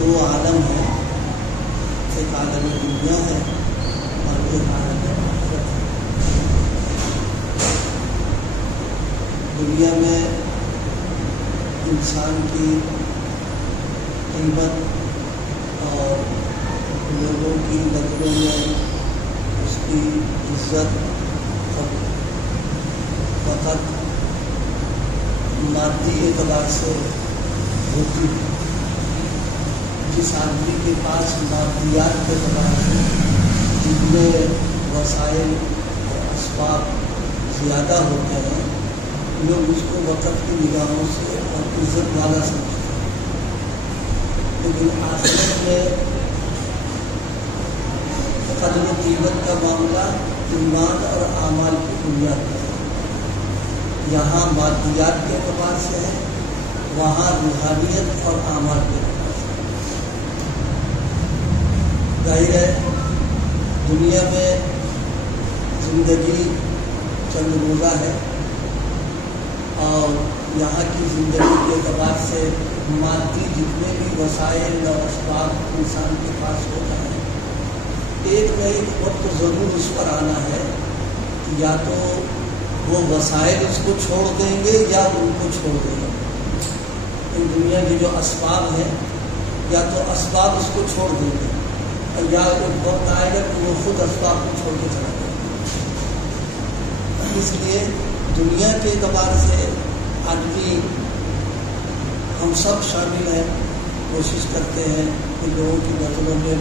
دو عالم ہیں، ایک عالم دنیا ہے اور ایک عالم آخرت ہے۔ دنیا میں انسان کی قیمت اور لوگوں کی نظروں میں اس کی عزت فقط مادی اعتبار سے ہوتی ہے۔ جس آدمی کے پاس مادیات کے اعتبار سے جتنے وسائل اور اسباب زیادہ ہوتے ہیں، لوگ اس کو وقت کی نگاہوں سے اور عزت والا سمجھتے ہیں۔ لیکن آخرت میں قدر و قیمت کا معاملہ ایمان اور اعمال کی بنیاد پر ہے۔ یہاں مادیات کے اعتبار سے ہے، وہاں روحانیت اور اعمال کے اعتبار سے۔ ظاہر ہے دنیا میں زندگی چند روزہ ہے اور یہاں کی زندگی کے اعتبار سے مادی جتنے بھی وسائل اور اسباب انسان کے پاس ہوتا ہے، ایک نہ ایک وقت ضرور اس پر آنا ہے کہ یا تو وہ وسائل اس کو چھوڑ دیں گے یا ان کو چھوڑ دیں گے۔ ان دنیا کے جو اسباب ہیں، یا تو اسباب اس کو چھوڑ دیں گے اور یا ایک وقت آئے گا کہ وہ خود اسباب کو چھوڑ کے چلا جائے گا۔ اس لیے دنیا کے اعتبار سے آدمی ہم سب شامل ہیں، کوشش کرتے ہیں کہ لوگوں کی نظروں میں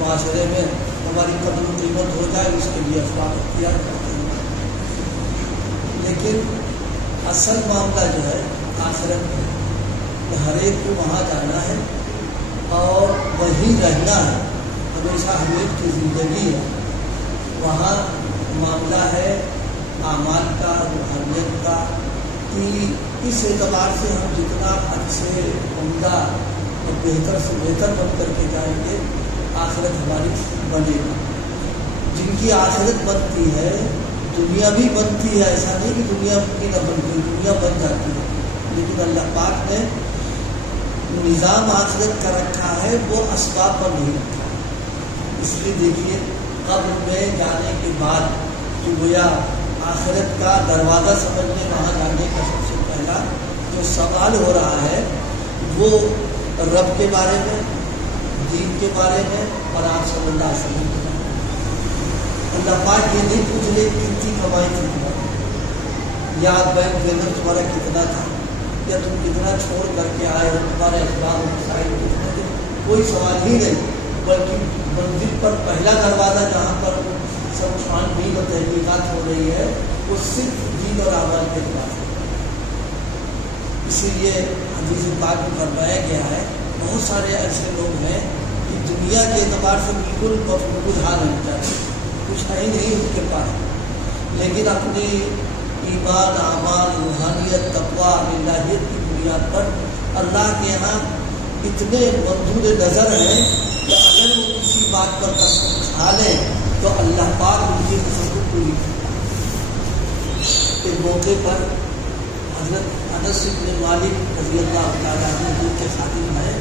معاشرے میں ہماری قدر و قیمت ہو جائے، اس کے لیے اسباب اختیار کرتے ہیں۔ لیکن اصل معاملہ جو ہے آخرت میں کہ ہر ایک کو وہاں جانا ہے اور وہیں رہنا ہے، ہمیشہ ہمیش کی زندگی ہے۔ وہاں معاملہ ہے اعمال کا، روحانیت کا، کہ اس اعتبار سے ہم جتنا اچھے، عمدہ اور بہتر سے بہتر بن کر کے جائیں گے، آخرت ہماری بنے گی۔ جن کی آخرت بنتی ہے، دنیا بھی بنتی ہے، ایسا نہیں کہ دنیا کی نہ بنتی، دنیا بن جاتی ہے، لیکن اللہ پاک نے نظام آخرت کا رکھا ہے، وہ اسباب پر نہیں رکھا۔ اس لیے دیکھیے قبر میں جانے کے بعد کہ گویا آخرت کا دروازہ سمجھنے وہاں جانے کا سب سے پہلا جو سوال ہو رہا ہے وہ رب کے بارے میں، دین کے بارے میں اور آپ صلی اللہ علیہ وسلم کے بارے میں۔ اللہ پاک یہ نہیں پوچھ لے کتنی کمائی تھی تمہاری، یا بینک بیلنس تمہارا کتنا تھا، یا تم کتنا چھوڑ کر کے آئے ہو، تمہارے اسباب و وسائل کتنے تھے، کوئی سوال ہی نہیں۔ بلکہ منزل پر پہلا دروازہ جہاں پر سب چھان بین اور تحقیقات ہو رہی ہے، وہ صرف دین اور اعمال کے اعتبار سے۔ اسی لیے حدیث پاک میں فرمایا گیا ہے بہت سارے ایسے لوگ ہیں کہ دنیا کے اعتبار سے بالکل حال نہیں چاہتے، کچھ ہے نہیں ان کے پاس، لیکن اپنے ایمان، اعمال، روحانیت، تقویٰ، الہیت کی بنیاد پر اللہ کے یہاں اتنے مندور نظر ہیں کہ اگر وہ کسی بات پر قسم کھا لیں تو اللہ پاک ان کی قسم کو پوری کرتا ہے۔ ایک موقع پر حضرت انس بن مالک رضی اللہ تعالیٰ عنہ کے خادم ہیں،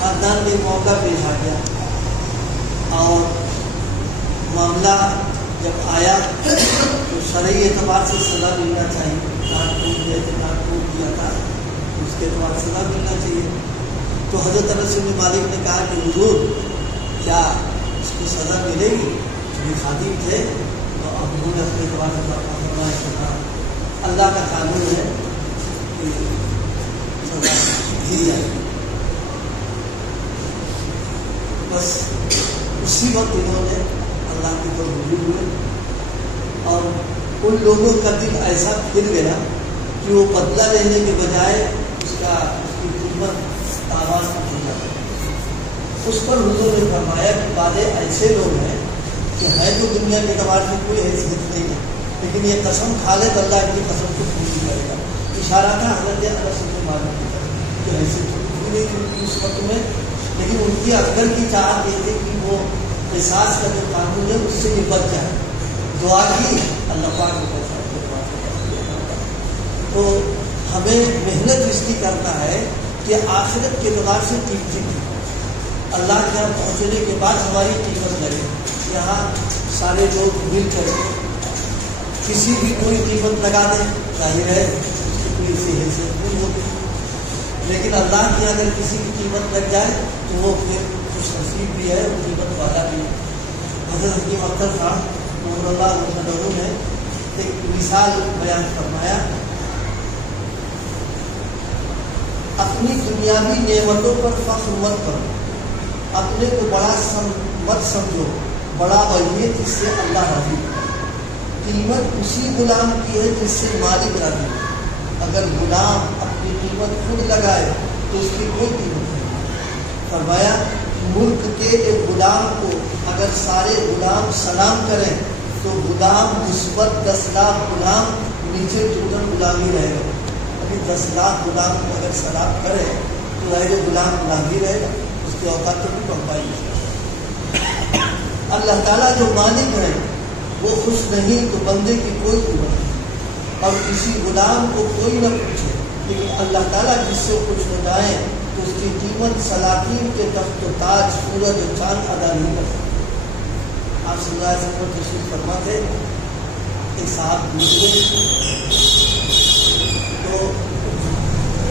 خاندان میں موقع پیش آ گیا اور معاملہ جب آیا تو شرعی اعتبار سے سزا ملنا چاہیے، کاٹ ٹوٹ دیا تھا، اس کے اعتبار سے سزا ملنا چاہیے۔ تو حضرت انس بن مالک نے کہا کہ حضور کیا اس کو سزا ملے گی؟ جو خادم تھے تو اب انہوں نے اپنے اعتبار سے فرمایا اللہ کا قانون ہے کہ سزا دی جائے گی۔ بس اسی وقت انہوں نے اللہ کی طرف رجوع ہوئے اور ان لوگوں کا دل ایسا پھر گیا کہ وہ بدلہ لینے کے بجائے اس کی خدمت آواز کی جاتی۔ اس پر حضور نے فرمایا کہ بعض ایسے لوگ ہیں کہ ہے تو دنیا کے اعتبار سے کوئی حیثیت نہیں ہے، لیکن یہ قسم کھا لے تو اللہ کی قسم کو پوری کرے گا۔ اشارہ تھا حضرت انس بن مالک کی طرف کہ حیثیت کوئی نہیں تھی اس وقت میں، لیکن ان کی اکثر کی چاہت یہ تھی کہ وہ قصاص کا جو قانون ہے اس سے نپٹ جائے. دعا کی اللہ پاک کو پیسہ تو ہمیں محنت اس کی کرنا ہے کہ آخرت کے اعتبار سے قیمتی اللہ کے یہاں پہنچنے کے بعد ہماری قیمت لگے. یہاں سارے لوگ مل کر کسی بھی کوئی قیمت لگا دیں ظاہر ہے اس کی کوئی سی حیثیت نہیں ہوتی, لیکن اللہ کے اگر کسی کی قیمت لگ جائے تو وہ پھر خوش نصیب بھی ہے, وہ قیمت والا بھی ہے. حضرت حکیم اختر خان محمد اللہ نے ایک مثال بیان فرمایا, اپنی دنیاوی نعمتوں پر فخر مت کرو, اپنے کو بڑا مت سمجھو, بڑا وہی جس سے اللہ راضی. قیمت اسی غلام کی ہے جس سے مالک راضی. اگر غلام اپنی قیمت خود لگائے تو اس کی کوئی قیمت نہیں. فرمایا ملک کے ایک غلام کو اگر سارے غلام سلام کریں تو غلام نسبت 10 لاکھ غلام نیچے ٹوٹل غلام ہی رہے گا. ابھی 10 لاکھ غلام کو اگر سلام کرے تو رہے گا غلام غلام ہی رہے گا, اس کی اوقات تو بھی کم پائی. اللہ تعالیٰ جو مالک ہے وہ خوش نہیں تو بندے کی کوئی قیمت نہیں, اور کسی غلام کو کوئی نہ پوچھے لیکن اللہ تعالیٰ جس سے کچھ ہو جائے تو اس کی قیمت سلاطین کے تخت و تاج سورج و چاند ادا نہیں کر سکتے. آپ صلی اللہ علیہ وسلم تشریف فرما تھے, ایک صاحب گزرے تو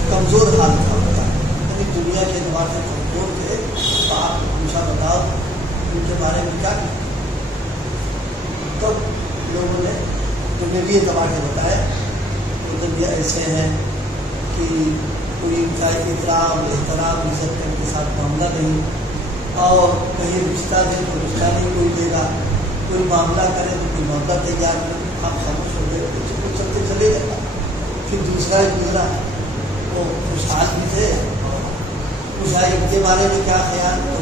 کمزور حالت تھا, یعنی دنیا کے اعتبار سے کمزور تھے. تو آپ نے پوچھا بتاؤ ان کے بارے میں کیا کیا؟ تب لوگوں نے دنیاوی اعتبار سے بتایا کہ یہ ایسے ہیں کہ کوئی ان کا احترام عزت ان کے ساتھ معاملہ نہیں, اور کہیں رشتہ دے تو رشتہ نہیں کوئی دے گا, کوئی معاملہ کرے تو کوئی معاملہ تیار نہیں. آپ خاموش ہو گئے, کچھ چلتے چلے گئے. پھر دوسرا گزرا, وہ خوشحال بھی تھے, خوشحال ان کے بارے میں کیا خیال, تو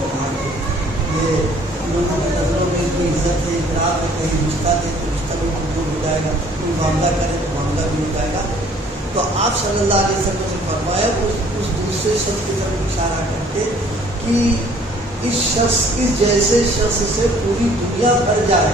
یہ لوگوں کی نظروں میں کوئی عزت ہے, احترام ہے, کہیں رشتہ دے تو رشتہ بھی قبول ہو جائے گا, کوئی معاملہ کرے تو معاملہ بھی ہو جائے گا. تو آپ صلی اللہ علیہ وسلم نے فرمایا اس دوسرے شخص کی طرف اشارہ کر کے کہ اس شخص کی جیسے شخص سے پوری دنیا بھر جائے,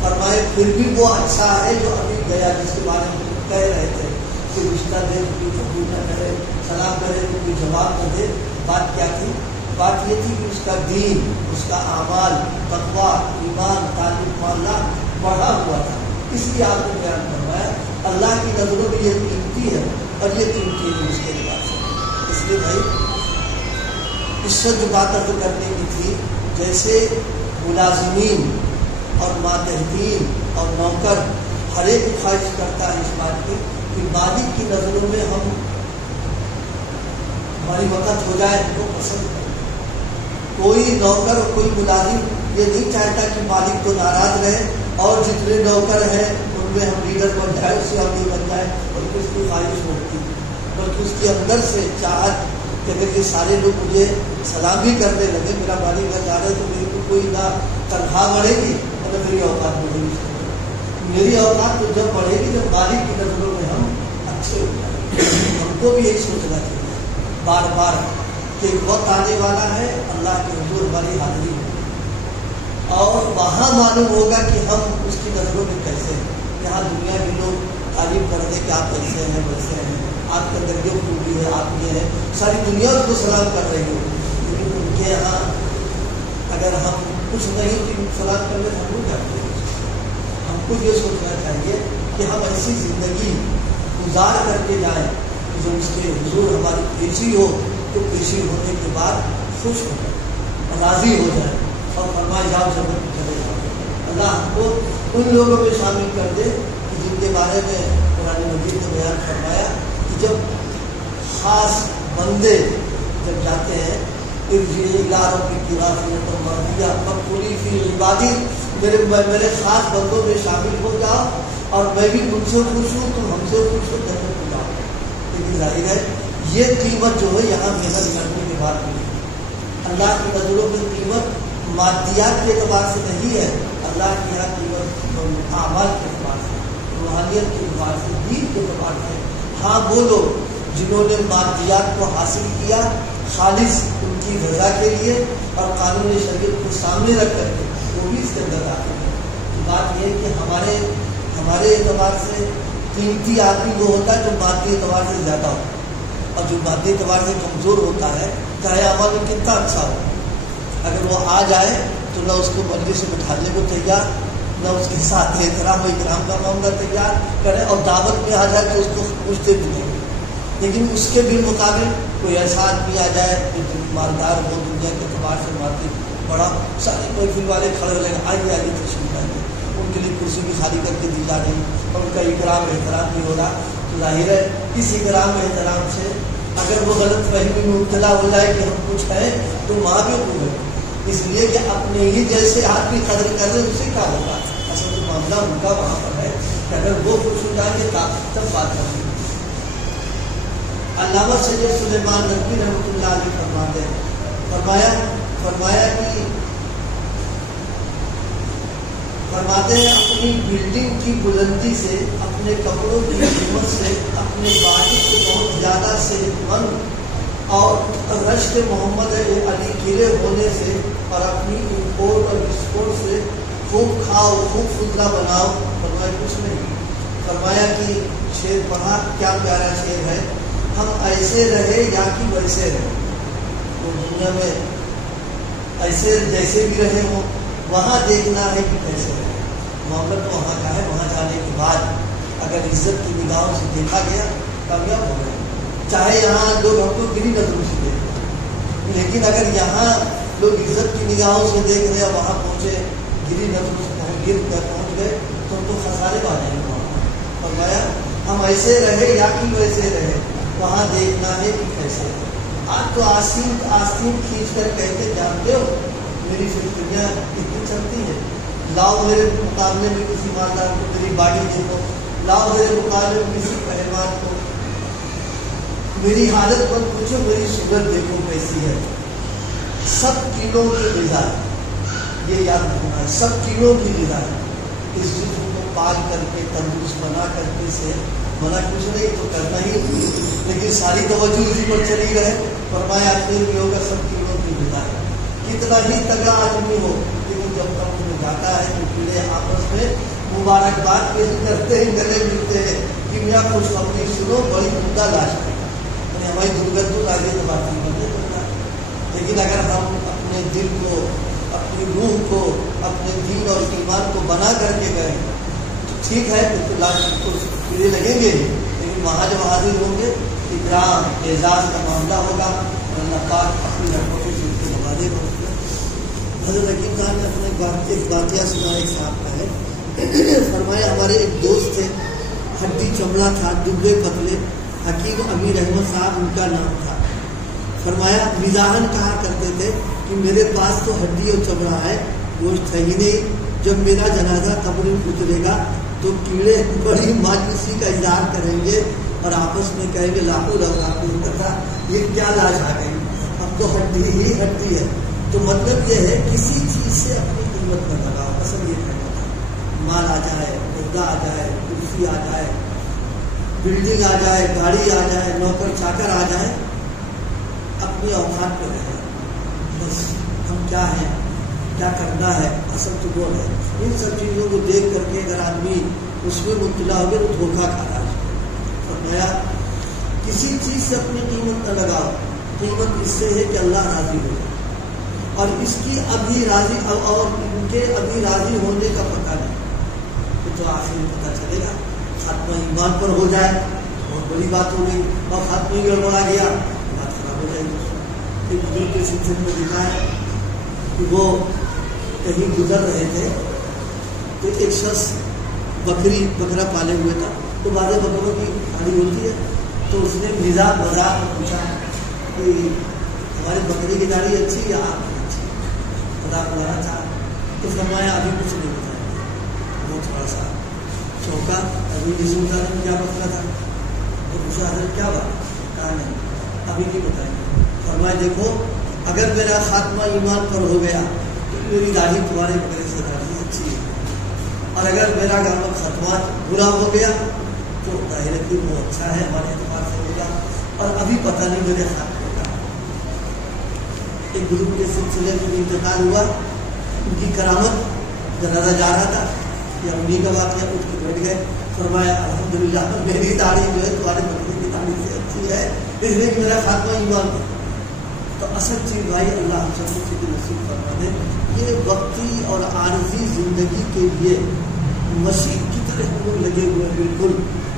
فرمائے پھر بھی وہ اچھا ہے جو ابھی گیا, جس کے بارے میں کہہ رہے تھے کہ رشتہ دے تو کوئی قبول نہ کرے, سلام کرے تو کوئی جواب نہ دے. بات کیا تھی؟ بات یہ تھی کہ اس کا دین, اس کا اعمال, تقویٰ, ایمان, تعلیم معاملہ بڑھا ہوا تھا. اس لیے آپ نے بیان فرمایا اللہ کی نظروں میں یہ قیمتی ہے اور یہ قیمتی ہے اس کے بعد سے. اس لیے بھائی اس سے جو بات ارد کرنے کی تھی, جیسے ملازمین اور ماتحتین اور نوکر ہر ایک خواہش کرتا ہے اس بات کی کہ مالک کی نظروں میں ہم ہماری وقت ہو جائے تو پسند کریں. کوئی نوکر اور کوئی ملازم یہ نہیں چاہتا کہ مالک تو ناراض رہے اور جتنے نوکر ہیں ان میں ہم لیڈر بن جائے, اس سے ہم نہیں بن جائے, اور اس کی خواہش ہوتی, بلکہ اس کے اندر سے چاہت کہ اگر یہ سارے لوگ مجھے سلامی کرنے لگے, میرا مالک بن جا رہا ہے تو میرے کو کوئی نہ تنخواہ بڑھے گی اور نہ میری اوقات بڑھے گی. میری اوقات تو جب بڑھے گی جب مالک کی نظروں میں ہم اچھے ہو جائیں گے. ہم کو بھی یہی سوچنا چاہیے بار بار کہ ایک وقت آنے والا ہے اللہ کے حضور ہماری حاضری ہے, اور وہاں معلوم ہوگا کہ ہم اس کی نظروں میں کیسے ہیں. یہاں دنیا کے لوگ تعریف کرتے کہ آپ ایسے ہیں ویسے ہیں, آپ کے اندر یہ خوبی ہے, آپ یہ ہے, ساری دنیا اس کو سلام کر رہی ہو, لیکن ان کے یہاں اگر ہم کچھ نہیں تو سلام کر لیں ہم لوگ کرتے ہیں. ہم کو یہ سوچنا چاہیے کہ ہم ایسی زندگی گزار کر کے جائیں کہ جب اس کے حضور ہماری پیشی ہو تو پیشی ہونے کے بعد خوش ہو جائے, راضی ہو جائے, اور فرمائے جاؤ جنت میں چلے جاؤ. اللہ ہم کو ان لوگوں میں شامل کر دے کہ جن کے بارے میں قرآن مجید نے بیان فرمایا کہ جب خاص بندے جب جاتے ہیں ارجعوا کی قرافیت مرضیہ مقبولی فی عبادی, میرے خاص بندوں میں شامل ہو جاؤ اور میں بھی تم سے خوش ہوں, تم ہم سے خوش ہو, جنت میں جاؤ. لیکن ظاہر ہے یہ قیمت جو ہے یہاں محنت کرنے کے بعد ملی. اللہ کی نظروں میں قیمت مادیات کے اعتبار سے نہیں ہے, اللہ کی یہاں قیمت اعمال کے اعتبار سے, روحانیت کے اعتبار سے, دین کے اعتبار سے. ہاں وہ لوگ جنہوں نے مادیات کو حاصل کیا خالص ان کی رضا کے لیے اور قانون شریعت کو سامنے رکھ کر کے وہ بھی اس کے اندر داخل ہے. بات یہ ہے کہ ہمارے اعتبار سے قیمتی آدمی وہ ہوتا ہے جو مادی اعتبار سے زیادہ ہوتا ہے، اور جو مادی اعتبار سے کمزور ہوتا ہے چاہے عمل میں کتنا اچھا ہو، اگر وہ آ جائے تو نہ اس کو مجلس سے بٹھانے کو تیار، نہ اس کے ساتھ احترام و اکرام کا معاملہ تیار کرے، اور دعوت میں آ جائے تو اس کو پوچھتے بھی نہیں. لیکن اس کے بالمقابل کوئی ایسا آدمی آ جائے جو مالدار ہو، دنیا کے اعتبار سے مادی بڑا، سارے محفل والے کھڑے ہو لیں آئیے آئیے تشریف لائیے، ان کے لیے کرسی بھی خالی کر کے دی جا رہی اور ان کا اکرام احترام بھی ہو رہا. تو ظاہر ہے اس اکرام احترام سے اگر وہ غلط فہمی میں مبتلا ہو جائے کہ ہم کچھ ہیں تو ماں بھی ہوگی، اس لیے کہ اپنے ہی جیسے آدمی قدر کر رہے اس سے کیا ہوگا. اصل تو معاملہ ان کا وہاں پر ہے کہ اگر وہ خوش ہو جائیں گے تب بات کریں گے. علامہ سید سلیمان ندوی رحمۃ اللہ علیہ فرماتے ہیں اپنی بلڈنگ کی بلندی سے، اپنے کپڑوں کی قیمت سے، اپنے باڈی کے بہت زیادہ صحت مند اور رشک محمد علی گرے ہونے سے، اور اپنی امپورٹ اور ایکسپورٹ سے خوب کھاؤ خوب فتنہ بناؤ. فرمایا کچھ نہیں. فرمایا کہ شعر پڑھا، کیا پیارا شعر ہے، ہم ایسے رہے یا کہ ویسے رہے. تو دنیا میں ایسے جیسے بھی رہے ہوں، وہاں دیکھنا ہے کہ کیسے رہے. معاملہ تو وہاں کا ہے، وہاں جانے کے بعد اگر عزت کی نگاہوں سے دیکھا گیا کامیاب ہو گئے. چاہے یہاں لوگ ہم کو گری نظروں سے دیکھ رہے ہیں، لیکن اگر یہاں لوگ عزت کی نگاہوں سے دیکھ رہے ہیں، وہاں پہنچے گری نظروں سے گر کر پہنچ گئے تو ان کو خسارے والے ہیں. فرمایا ہم ایسے رہے یا کہ ویسے رہے، وہاں دیکھنا ہے کہ کیسے. آج تو آستین کھینچ کر کہتے جانتے ہو میری فکریاں کتنی چلتی ہے، لاؤ میرے مقابلے میں کسی مالدار کو میری باڈی دیکھو، لاؤ میرے مقابلے میں کسی پہلوان کو میری حالت پر پوچھو، میری صورت دیکھو کیسی ہے. سب کیڑوں کی غذا ہے، یہ یاد رکھنا ہے، سب کیڑوں کی غذا ہے. اس جسم کو پال کر کے تندرست بنا کر کے سے منع کچھ نہیں تو کرنا ہی، لیکن ساری توجہ اسی پر چلی رہے. فرمایا اخیر بھی ہوگا سب کیڑوں کی غذا ہے. کتنا ہی تگڑا آدمی ہو لیکن جب تک میں جاتا ہے تو کیڑے آپس میں مبارکباد پیش کرتے ہیں، گلے ملتے ہیں کہ میاں خوشخبری سنو، بڑی عمدہ لاش ہے، یعنی ہماری درگت تو آگے تو بات نہیں کرتا. لیکن اگر ہم اپنے دل کو، اپنی روح کو، اپنے دین اور ایمان کو بنا کر کے گئے تو ٹھیک ہے، تو لاش کو کیڑے لگیں گے، لیکن وہاں جب حاضر ہوں گے اکرام اعزاز کا معاملہ ہوگا اور اللہ پاک اپنی رحمتوں سے ان کو نوازے گا. حضرت حکیم خان نے اپنے ایک واقعہ سنا، ایک صاحب کا ہے. فرمایا ہمارے ایک دوست تھے، ہڈی چمڑا تھا، دبلے پتلے، حکیم امیر احمد صاحب ان کا نام تھا. فرمایا مزاحن کہا کرتے تھے کہ میرے پاس تو ہڈی اور چمڑا ہے، گوشت ہے ہی نہیں. جب میرا جنازہ قبر میں اترے گا تو کیڑے بڑی مایوسی کا اظہار کریں گے اور آپس میں کہیں گے لاکھوں لگا یہ کیا لاش آ گئی، اب تو ہڈی ہی ہڈی ہے. تو مطلب یہ ہے کسی چیز سے اپنی قیمت نہ لگاؤ. اصل یہ کہنا تھا، مال آ جائے، عہدہ آ جائے، کرسی آ جائے، بلڈنگ آ جائے، گاڑی آ جائے، نوکر چاکر آ جائے، اپنے اوقات پہ رہے. بس ہم کیا ہیں، کیا کرنا ہے، اصل تو وہ ہے. ان سب چیزوں کو دیکھ کر کے اگر آدمی اس میں مبتلا ہو گیا تو دھوکہ کھا رہا ہے. فرمایا کسی چیز سے اپنی قیمت نہ لگاؤ. قیمت اس سے ہے کہ اللہ راضی ہو جائے، اور اس کی ابھی راضی اور ان کے ابھی راضی ہونے کا پتہ نہیں، تو آخر میں پتہ چلے گا. خاتمہ ایمان پر ہو جائے بہت بڑی بات ہو گئی، اور خاتمہ گڑبڑا گیا بات خراب ہو جائے گی. ایک بزرگ کے سلسلے میں دیکھا ہے کہ وہ کہیں گزر رہے تھے تو ایک شخص بکرا پالے ہوئے تھا. تو بعض بکروں کی کھاڑی ہوتی ہے، تو اس نے مزاح مذاق میں پوچھا کہ ہماری بکری کی داڑھی اچھی یا آپ کی اچھی، مذاق بنانا چاہا. تو فرمایا ابھی کچھ نہیں بتائیں گے. وہ تھوڑا سا چوکا، ابھی نہیں سنتا نہیں کیا مسئلہ تھا. وہ پوچھا حضرت کیا بات، کہا نہیں ابھی نہیں بتائیں گے. فرمایا دیکھو اگر میرا خاتمہ ایمان پر ہو گیا تو میری داڑھی تمہارے بکرے سے داڑھی اچھی ہے، اور اگر میرا خاتمہ برا ہو گیا تو ظاہر ہے کہ وہ اچھا ہے، ہمارے اعتبار سے ہوگا، اور ابھی پتہ نہیں میرے خاتمے کا. ایک بزرگ کے سلسلے میں انتقال ہوا، ان کی کرامت جنازہ جا رہا تھا یا انہیں کا واقعہ، اٹھ کے بیٹھ گئے، فرمایا الحمدللہ میری داڑھی جو ہے تمہارے بندے کی داڑھی سے اچھی ہے، اس لیے کہ میرا خاتمہ ایمان ہے۔ تو اصل چیز بھائی اللہ ہم سب کو فکر نصیب فرما دے، یہ وقتی اور عارضی زندگی کے لیے مسیح کی طرح ہم لوگ لگے ہوئے ہیں بالکل،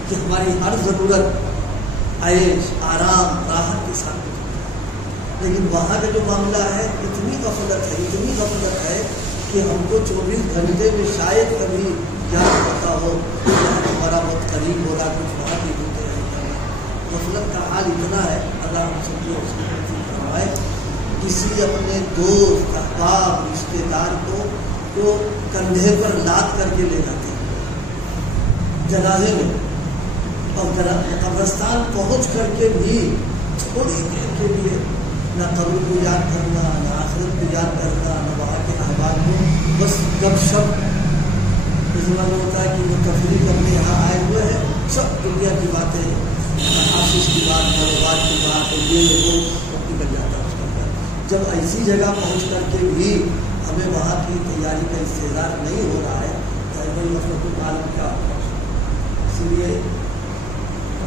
کہ ہماری ہر ضرورت عیش آرام راحت کے ساتھ، لیکن وہاں کا جو معاملہ ہے اتنی غفلت ہے کہ ہم کو 24 گھنٹے میں شاید کبھی یاد پتا ہو ہمارا وقت قریب ہو رہا، کچھ وہاں بھی ہوتے ہیں۔ غفلت کا حال اتنا ہے، اللہ ہم سب کو اس کو نصیب فرمائے۔ کسی اپنے دوست احباب رشتے دار کو کندھے پر لاد کر کے لے جاتے ہیں جنازے میں، اور قبرستان پہنچ کر کے بھی تھوڑی دیر کے لیے نہ قبر کو یاد کرنا، نہ آخرت کو یاد کرنا، نہ وہاں کے احباب کو، بس گپ شپ۔ اس میں ہوتا ہے کہ وہ تفریح کرنے یہاں آئے ہوئے ہیں، سب دنیا کی باتیں، آفس کی بات، کاروبار کی بات، یہ وہ سب نکل جاتا ہے اس کے اندر۔ جب ایسی جگہ پہنچ کر کے بھی ہمیں وہاں کی تیاری کا استعداد نہیں ہو رہا ہے تو کوئی مطلب عالم کیا ہوگا۔ اس لیے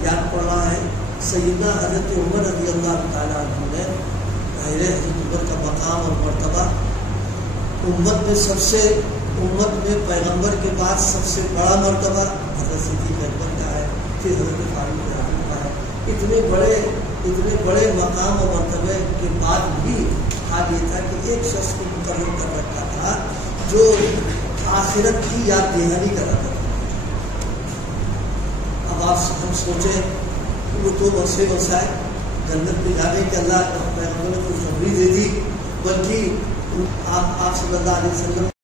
یاد پڑ رہا ہے سیدنا حضرت عمر رضی اللہ تعالیٰ عنہ نے، حضرت عمر کا مقام اور مرتبہ امت میں پیغمبر کے بعد سب سے بڑا مرتبہ حضرت صدیق اکبر کا ہے، پھر حضرت فاروق اعظم کا ہے۔ اتنے بڑے مقام اور مرتبے کے بعد بھی حال یہ تھا کہ ایک شخص کو مقرر کر رکھا تھا جو آخرت کی یاد دہانی کراتا تھا۔ اب ہم سوچیں کہ وہ تو وسائے جنت میں جانے کے اللہ پیغمبر نے خوشخبری دے دی، بلکہ آپ صلی اللہ علیہ وسلم